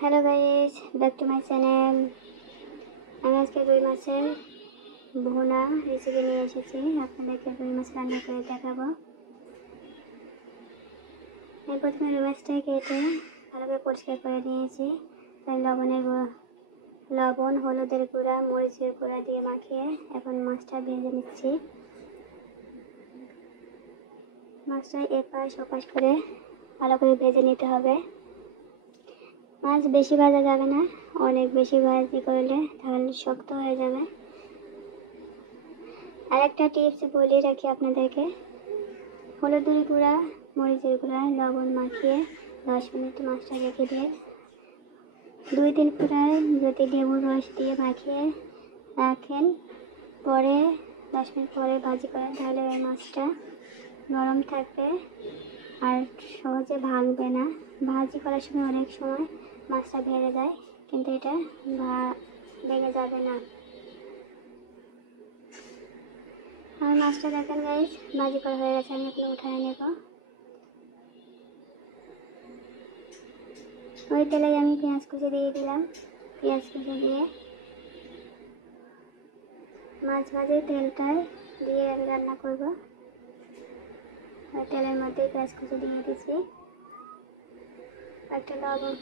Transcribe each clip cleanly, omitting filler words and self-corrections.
Hello guys, back to my channel. আমি আজকে রুই মাছের ভুনা রেসিপি নিয়ে এসেছি। আপনাদেরকে রুই মাছ রান্না করে দেখাবো। আমি প্রথমে রুই মাছটাকে কেটে ভালো করে পরিষ্কার করে নিয়েছি। তাই লবণ, হলুদের গুঁড়া, মরিচের গুঁড়া দিয়ে মাখিয়ে এখন মাছটা ভেজে নিচ্ছি। মাছটা এপাশ ওপাশ করে ভালো করে ভেজে নিতে হবে। মাছ বেশি ভাজা যাবে না, অনেক বেশি ভাজি করলে তাহলে শক্ত হয়ে যাবে। আরেকটা টিপস বলে রাখি আপনাদেরকে, হলুদের গুঁড়া, মরিচের গুঁড়া, লবণ মাখিয়ে 10 মিনিট মাছটা রেখে দিয়ে 2-3 ফুটায় যদি লেবুর রস দিয়ে মাখিয়ে রাখেন, পরে 10 মিনিট পরে ভাজি করেন, তাহলে ওই মাছটা নরম থাকবে আর সহজে ভাঙবে না। ভাজি করার সময় অনেক সময় মাছটা ভেঙে যায়, কিন্তু এটা ভেঙে যাবে না। আর মাছটা দেখেন গাইস, ভাজি করা হয়ে গেছে। আমি এগুলো উঠায় নেব। ওই তেলে আমি পেঁয়াজ কুচি দিয়ে দিলাম। পেঁয়াজ কুচি দিয়ে মাছ ভাজি তেলটায় দিয়ে আমি রান্না করব। ওই তেলের মধ্যে পেঁয়াজ কুচি দিয়ে দিচ্ছি। একটা লবণ,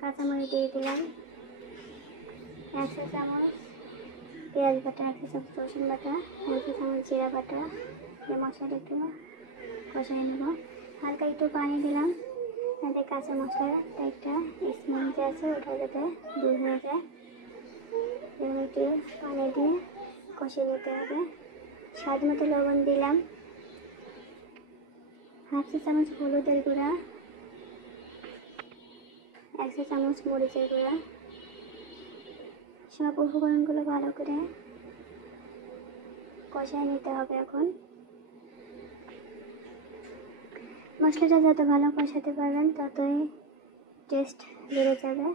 কাঁচামরিচ দিয়ে দিলাম। 1 চা চামচ পেঁয়াজ বাটা, 1 চা চামচ রসুন বাটা, 1 চা চামচ জিরা বাটা দিয়ে মশলাটা একটু কষাই নেব। হালকা একটু পানি দিলাম যাতে কাঁচা মশলাটা একটা স্মেল যে আছে ওটা যাতে দূর হয়ে যায়। এবং একটু পানি দিয়ে কষিয়ে নিতে হবে। স্বাদ মতো লবণ দিলাম। 1/2 চা চামচ হলুদের গুঁড়া, 1 চা চামচ মরিচের গুঁড়া। সব উপকরণগুলো ভালো করে কষিয়ে নিতে হবে। এখন মশলাটা যত ভালো কষাতে পারবেন ততই টেস্ট বেড়ে যাবে।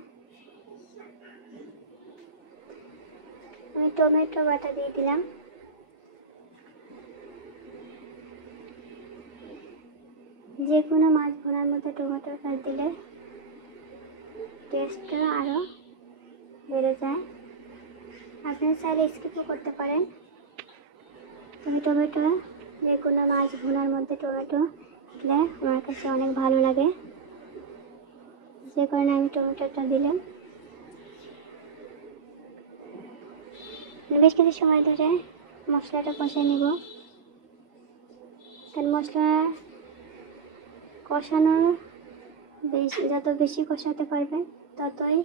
আমি টমেটো বাটা দিয়ে দিলাম। যে কোনো মাছ ভুনার মধ্যে টমেটো বাটা দিলে টেস্টটা আরও বেড়ে যায়। আপনারা চাইলে স্কিপও করতে পারেন। তবে টমেটো যে কোনো মাছ ভুনার মধ্যে টমেটো দিলে আমার কাছে অনেক ভালো লাগে, যে কারণে আমি টমেটোটা দিলাম। বেশ কিছু সময় ধরে মশলাটা কষিয়ে নেব। কারণ মশলা কষানো যত বেশি কষাতে পারবেন ততই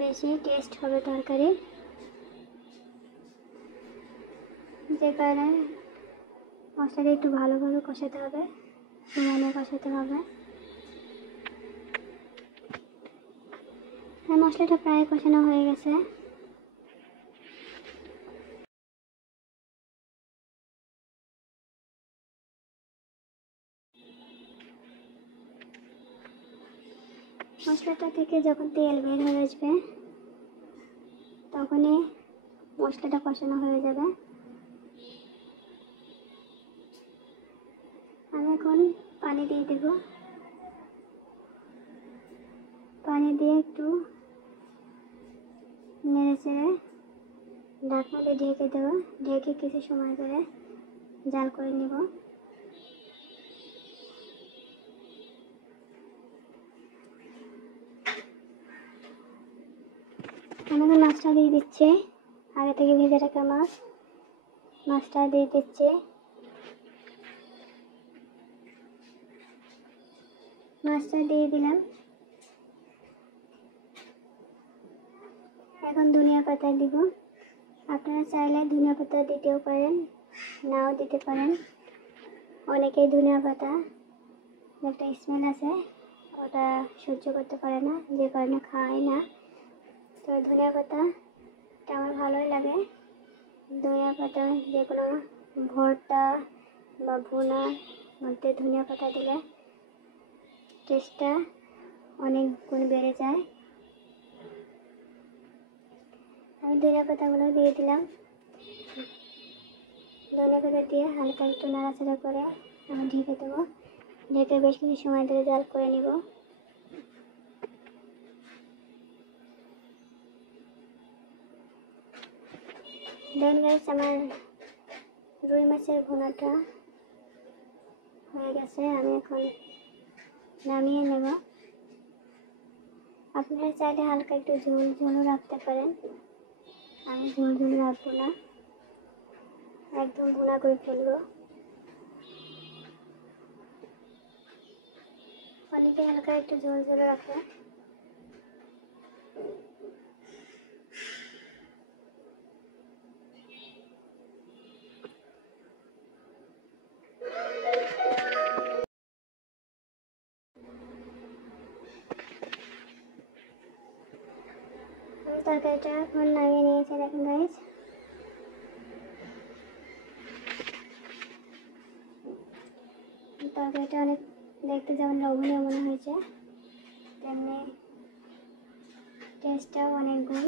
বেশি টেস্ট হবে তরকারি। যে কারণে মশলাটা একটু ভালোভাবে কষাতে হবে, সময় নিয়ে কষাতে হবে। মশলাটা প্রায় কষানো হয়ে গেছে। মশলাটা থেকে যখন তেল বের হয়ে আসবে তখনই মশলাটা কষানো হয়ে যাবে। আমি এখন পানি দিয়ে দেব। পানি দিয়ে একটু নেড়ে চেড়ে ঢাকনা দিয়ে ঢেকে দেবো। ঢেকে কিছু সময় ধরে জাল করে নেব। আমি মাছটা দিয়ে দিচ্ছি, আগে থেকে ভেজে রাখা মাছটা দিয়ে দিচ্ছি। মাছটা দিয়ে দিলাম। এখন ধনিয়া পাতা দিব। আপনারা চাইলে ধনিয়া পাতা দিতেও পারেন, নাও দিতে পারেন। অনেকেই ধনিয়া পাতা একটা স্মেল আছে ওটা সহ্য করতে পারে না, যে কারণে খায় না। তো ধনিয়া পাতাটা আমার ভালোই লাগে। ধনিয়া পাতা যে কোনো ভর্তা বা ভুনার মধ্যে ধনিয়া পাতা দিলে টেস্টটা অনেক গুণ বেড়ে যায়। আমি ধনিয়া পাতাগুলো দিয়ে দিলাম। ধনিয়া পাতা দিয়ে হালকা একটু নাড়াচাড়া করে আমি ঢেকে দেবো। ঢেকে বেশ কিছু সময় ধরে জাল করে নিব। দেন গাইস আমার রুই মাছের ভুনাটা হয়ে গেছে, আমি এখন নামিয়ে নেব। আপনারা চাইলে হালকা একটু ঝোল ঝোলও রাখতে পারেন, আমি ঝোল ঝোল রাখবো না, একদম ভুনা করে ফেলবো। অনেকে হালকা একটু ঝোল ঝোল রাখে। আমি তরকারিটা এখন নামিয়ে নিয়েছি, দেখেন গাইস। তরকারিটা অনেক দেখতে যেমন লোভনীয় মনে হয়েছে, তেমনি টেস্টটাও অনেক গুণ।